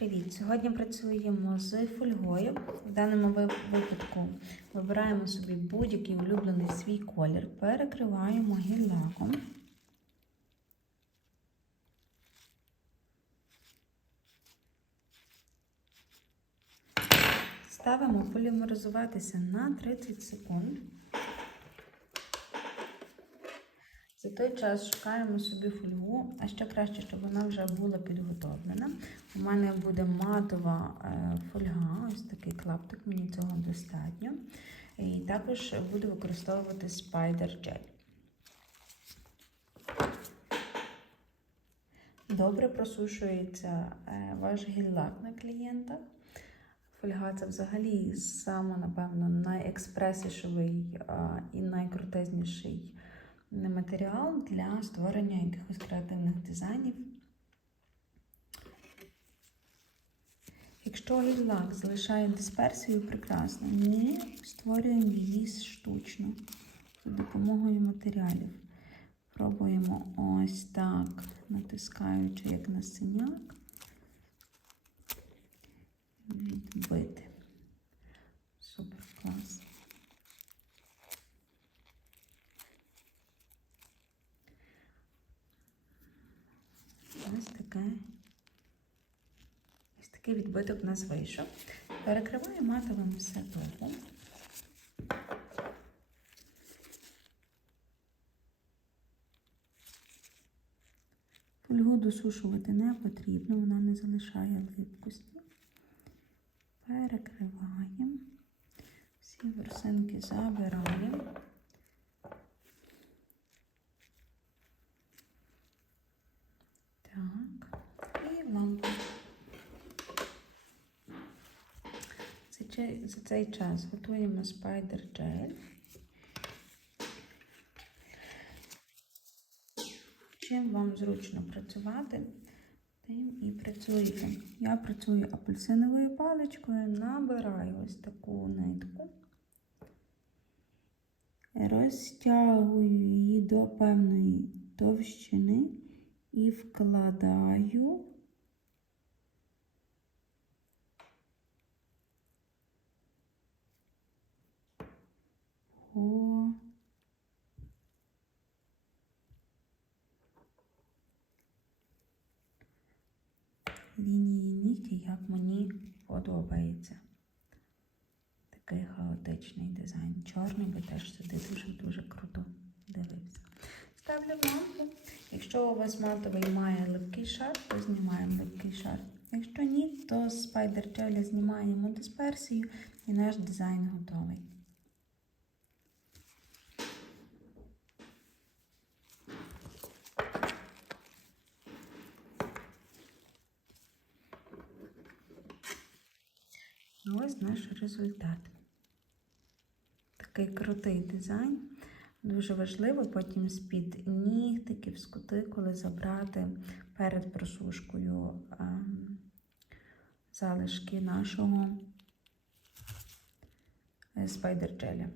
Привіт! Сьогодні працюємо з фольгою. В даному випадку вибираємо собі будь-який улюблений свій колір, перекриваємо гель-лаком. Ставимо полімеризуватися на 30 секунд. За той час шукаємо собі фольгу, а ще краще, щоб вона вже була підготовлена. У мене буде матова е, фольга, ось такий клаптик, мені цього достатньо. І також буду використовувати Spider Gel. Добре просушується е, ваш гель-лак на клієнта. Фольга це взагалі саме, напевно, найекспресіший і найкрутезніший матеріал для створення якихось креативних дизайнів. Якщо гель-лак залишає дисперсію, прекрасно. Ми створюємо її штучно за допомогою матеріалів. Пробуємо ось так, натискаючи як на синяк, таке. Ось такий відбиток у нас вийшов. Перекриваю матовим серпом. Фольгу досушувати не потрібно, вона не залишає липкості. Перекриваємо. Всі ворсинки забираємо. Так, і лампу. За цей, час готуємо спайдер джель. Чим вам зручно працювати, тим і працюєте. Я працюю апельсиновою паличкою, набираю ось таку нитку, розтягую її до певної товщини і вкладаю лінії ніки, як мені подобається. Такий хаотичний дизайн. Чорний би теж сюди дуже-дуже круто дивився. Ставлю лампу. Якщо у вас матовий має липкий шар, то знімаємо липкий шар. Якщо ні, то з спайдер джеля знімаємо дисперсію і наш дизайн готовий. Ось наш результат. Такий крутий дизайн. Дуже важливо потім з-під нігтиків, з кутикули забрати перед просушкою залишки нашого спайдер джеля.